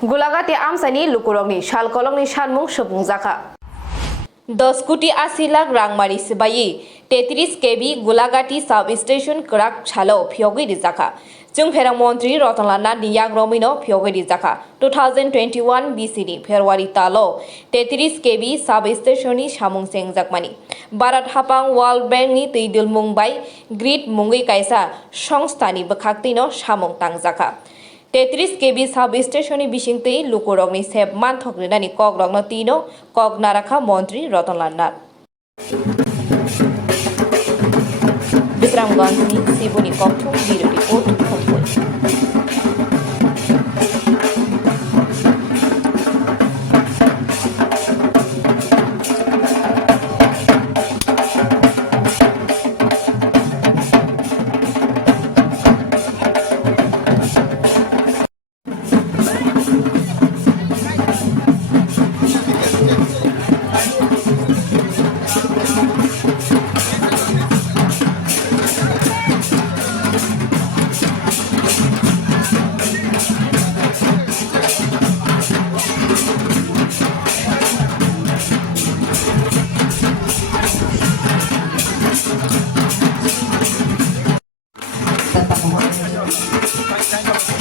Golaghati amchai lukurok salkolong sanmung supungjakha 10 কোটি 80 লাখ রাংমারি সিবাই 33 কেবি Golaghati sub station করাক ছালো ফিয়গি রিজাখা जों फेरां मन्त्री रतनलाल नाथ नियाग रमिनो फियगि रिजाखा 2021 BCनि फेब्रुवारि तालो 33 केबि साब स्टेशननि सामुं सेंजाकमानि Bharat हापां world बैंकनि तैदुल Mumbai grid मुंगै कायसा संस्थानि बखाक्तिनो सामुं तांजाखा 33 KB साब स्टेशननि बिसिंतै लुकुरकनि सेब मानथग्रिनानि कग्रगनो तिनो कग नाराखा मन्त्री रतनलाल नाथ विश्रामगंजनि सिबुनि कक्थुम बिरो रिपोर्ट खुम्पुइ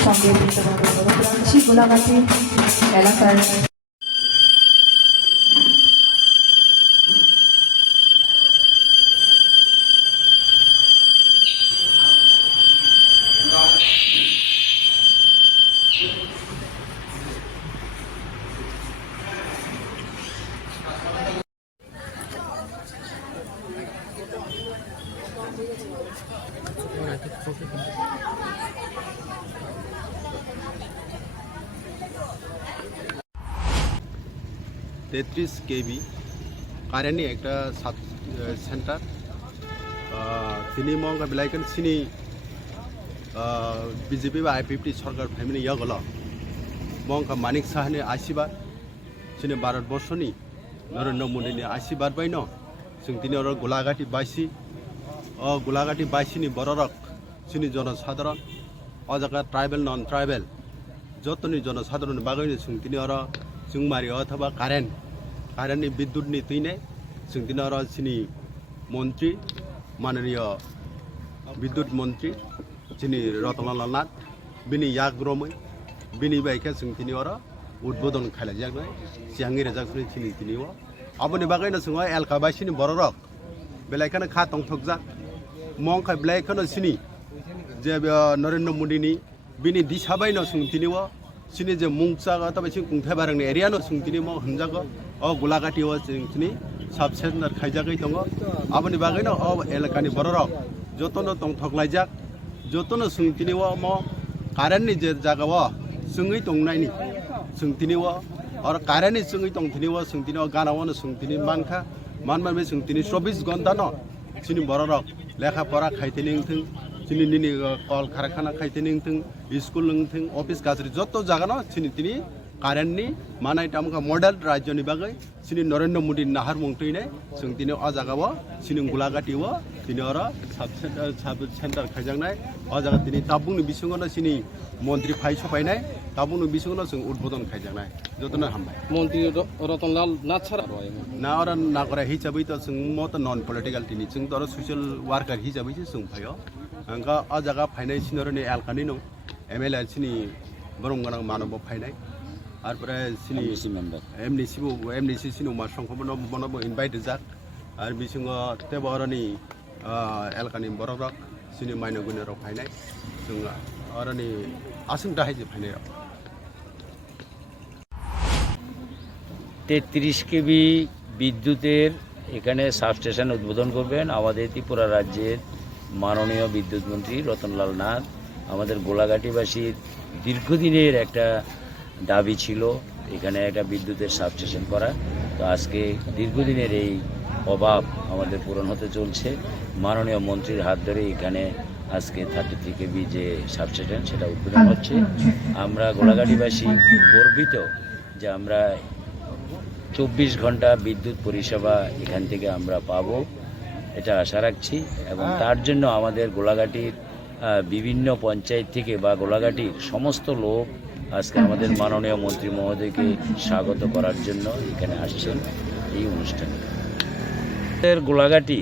সঙ্গে বৃন্দবর্গী গোলাঘাটি এলাকার तेत्रिस केबी कारेन्टनि एकटा साब सेन्टार तिनी मंगा बिलाइकन सिनी बीजेपी बा आईपीपी सरकार फैमिली यगल मंगा मानिक साहनि आशीर्वाद सिनी भारतवर्षनि नरेन्द्र मोदीनि आशीर्वाद बाइन जों दिनै गोलाघाटी बाइसिनि बररक सिनी जनसाधारण अजागा ट्राइबल नन ट्राइबल जतनि जनसाधारण बागैनो जों दिनै जोंमारि अथवा कारेन्टनि विद्युतनि तैनाय जों दिनै सिनी मन्त्री माननीय विद्युत मन्त्री सिनी रतनलाल नाथ बिनि याग्रमै बिनि बाइका जों दिनै उद्बोधन खालामजानाय सिगांनि रेजाकनि सिनी दिनै आबनि बागैनो जों एलका बाइसिनि बररक बेलायखानो खा तंथकजाक मंखा बेलायखानो सिनी जे नरेन्द्र मोदीनि बिनि दिशा बायनो जों दिनै सिनी जे मुंचाग तब सिं कुंथाय बारंनि एरिया नो सुंतिनि म हमजागो गोलाघाटी जोंनि साब सेन्टार खायजागै दङ आबनि बागैनो एलाकानि बररक जतनो तंथकलायजाक जतनो सुंतिनि म कारेन्टनि जे जागाव जोंङै दंनायनि सुंतिनि आरो कारेन्टनि जोंङै दंतिनि सुंतिनि गानावनो सुंतिनि मानखा मानबा बे सुंतिनि 24 घन्टा न सिनि बररक लेखा परा खायतेनिंथों सिनि निनि कल कारखाना खायतेनिंथों स्कुल नोंथों ऑफिस गाज्रि जत जागानो सिनि तिनि कारेन्टनि मानाय तामका मॉडल राज्यनि बागै सिनि नरेन्द्र मोदी नाहार मुंतैने जों दिनै अ जागाव सिनि गोलाघाटीव दिनै साब सेन्टार खायजांनाय अ जागा दिनै ताबुंनि बिसंगनो सिनि मन्त्री फाइ सफायनाय ताबुंनि बिसंगनो जों उद्बोधन खायजांनाय जतनो हामबाय मन्त्री रतनलाल नाथ सारा ना और नागरा हिसाबै त जों मत नन पलिटिकल तिनि जों त सोशल वर्कर हिसाबै जों फायो अंका अ जागा फाइनाय सिनरनि एलकानि नं एमएलए सिनि बरंगनां मानब फाइनाय आरो सिनि एमनिसि सिनि मा संखबनो बनबो इनभाइट जाक आरो बिसंग तेबरनि एलकानि बररक सिनि माइनो गुनेर फाइनाय जों अरनि आसुं दाहाय फाइनाय 33 কেবি বিদ্যুতের এখানে সাবস্টেশন উদ্বোধন করবেন আমাদের ত্রিপুরা রাজ্যের মাননীয় বিদ্যুৎ মন্ত্রী রতনলাল নাথ। আমাদের গোলাঘাটিবাসীর দীর্ঘদিনের একটা দাবি ছিল এখানে একটা বিদ্যুতের সাবস্টেশন করা, তো আজকে দীর্ঘদিনের এই অভাব আমাদের পূরণ হতে চলছে। মাননীয় মন্ত্রীর হাত ধরে এখানে আজকে 33 কেবি যে সাবস্টেশন সেটা উদ্বোধন হচ্ছে। আমরা গোলাঘাটিবাসী গর্বিত যে আমরা 24 ঘন্টা বিদ্যুৎ পরিষেবা এখান থেকে আমরা পাবো, এটা আশা রাখছি। এবং তার জন্য আমাদের গোলাঘাটির বিভিন্ন পঞ্চায়েত থেকে বা গোলাঘাটির সমস্ত লোক আজকে আমাদের মাননীয় মন্ত্রী মহোদয়কে স্বাগত করার জন্য এখানে আসছেন এই অনুষ্ঠানে। গোলাঘাটি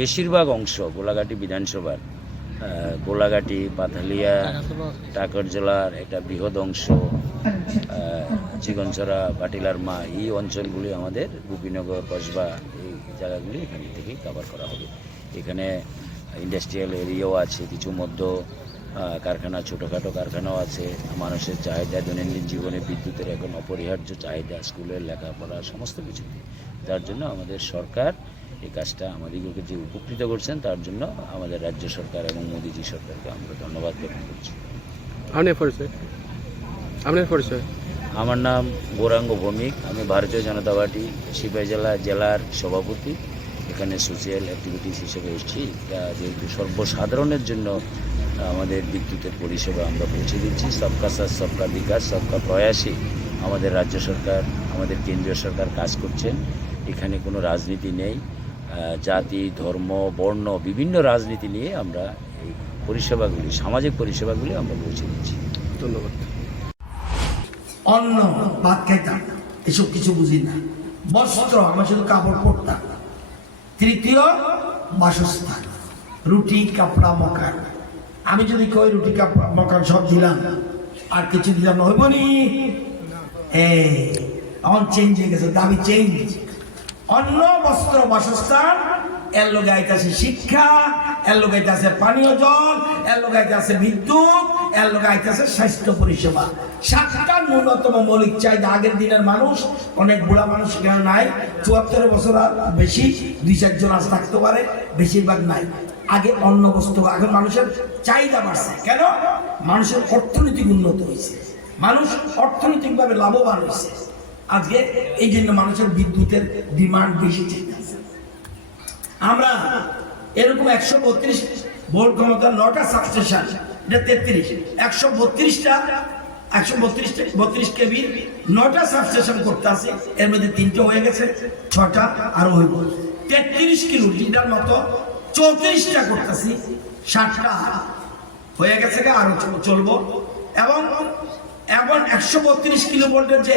বেশিরভাগ অংশ গোলাঘাটি বিধানসভার গোলাঘাটি, পাথালিয়া, টাকর জেলার একটা বৃহৎ অংশ, চিকনচড়া, বাটিলার মা, এই অঞ্চলগুলি আমাদের গোপীনগর, কসবা, এই জায়গাগুলি এখান থেকে কভার করা হবে। এখানে ইন্ডাস্ট্রিয়াল এরিয়াও আছে, কিছু মধ্য কারখানা, ছোটোখাটো কারখানাও আছে। মানুষের চাহিদা, দৈনন্দিন জীবনে বিদ্যুতের এখন অপরিহার্য চাহিদা, স্কুলের লেখাপড়া সমস্ত কিছু, যার জন্য আমাদের সরকার এই কাজটা আমাদেরকে যে উপকৃত করছেন তার জন্য আমাদের রাজ্য সরকার এবং মোদীজি সরকারকে আমরা ধন্যবাদ জ্ঞাপন করছি। আপনার পরিচয়? আমার নাম গৌরাঙ্গ ভৌমিক, আমি ভারতীয় জনতা পার্টি সিপাহী জেলার সভাপতি। এখানে সোশিয়াল অ্যাক্টিভিটিস হিসেবে এসেছি। যেহেতু সর্বসাধারণের জন্য আমাদের বিদ্যুতের পরিষেবা আমরা পৌঁছে দিচ্ছি। সবকা সাথ সবকা বিকাশ, সবকা প্রয়াসে আমাদের রাজ্য সরকার, আমাদের কেন্দ্রীয় সরকার কাজ করছেন। এখানে কোনো রাজনীতি নেই, জাতি, ধর্ম, বর্ণ, বিভিন্ন রাজনীতি নিয়ে আমরা এই পরিষেবাগুলি, সামাজিক পরিষেবাগুলি আমরা পৌঁছে দিচ্ছি। ধন্যবাদ। অন্ন, ভাত খাইতাম, এসব কিছু বুঝি না। বস্ত্র, আমরা শুধু কাপড় পরতাম। তৃতীয়, বাসস্থান, রুটি, কাপড়া, মকান। আমি যদি কই রুটি, কাপড়া, মকান সব দিলাম আর কিছু দিলাম না, হইব নি? এখন চেঞ্জ হয়ে গেছে, দাবি চেঞ্জ। অন্ন, বস্ত্র, বাসস্থান, এর লোক আইতাছে শিক্ষা, এর লোক আইতাছে পানীয় জল, এর লোক আইতাছে বিদ্যুৎ, এর লোক আইতাছে স্বাস্থ্য পরিষেবা। 7টা ন্যূনতম মৌলিক চাহিদা। আগের দিনের মানুষ, অনেক বুড়া মানুষ এখানে নাই, 74 বছর আর বেশি, 2-4 জন আজ থাকতে পারে, বেশিরভাগ নাই। আগে অন্ন, বস্ত্র, এখন মানুষের চাহিদা বাড়ছে। কেন? মানুষের অর্থনৈতিক উন্নত হয়েছে, মানুষ অর্থনৈতিকভাবে লাভবান হয়েছে। আজকে এই জন্য মানুষের বিদ্যুতের ডিমান্ড বেশি চাইতেছে। আমরা এরকম 132 ভোল্ট ক্ষমতা 9টা সাবস্টেশন, এটা 33, 132 কেবি 9টা সাবস্টেশন করতে আছে। এর মধ্যে 3টা হয়ে গেছে, 6টা আরো হইব। 33 কিলো লিটার মতো 34টা করতেছি, 7টা হয়ে গেছে, আরো চলবো। এবং 132 কিলো ভোল্টের যে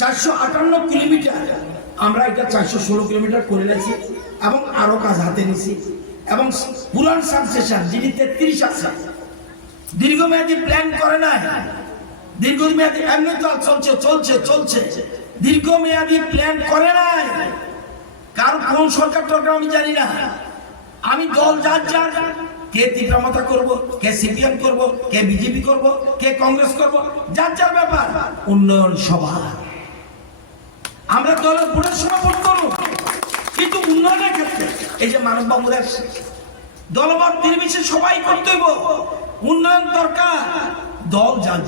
458 কিলোমিটার, আমরা এটা 416 কিলোমিটার করে নিয়েছি এবং আরো কাজ হাতে নিয়েছি। এবং পুরান সাবস্টেশন যিনি 33 আছে, দীর্ঘমেয়াদী প্ল্যান করে নাই, দীর্ঘমেয়াদী এমনি তো চলছে, দীর্ঘমেয়াদী প্ল্যান করে নাই। কারণ কোন সরকার টরকার আমি জানি না। আমি দল যার কে তীব্রমতা করব, কে সিপিএম করব, কে বিজেপি করব, কে কংগ্রেস করব, যার ব্যাপার। উন্নয়ন সভা, আমরা দলের ভোটের সময় ভোট করব, কিন্তু উন্নয়নের ক্ষেত্রে এই যে মানববাবুরা দলবাদ নির্বিশেষে সবাই করতে হইব। উন্নয়ন দরকার, দল যার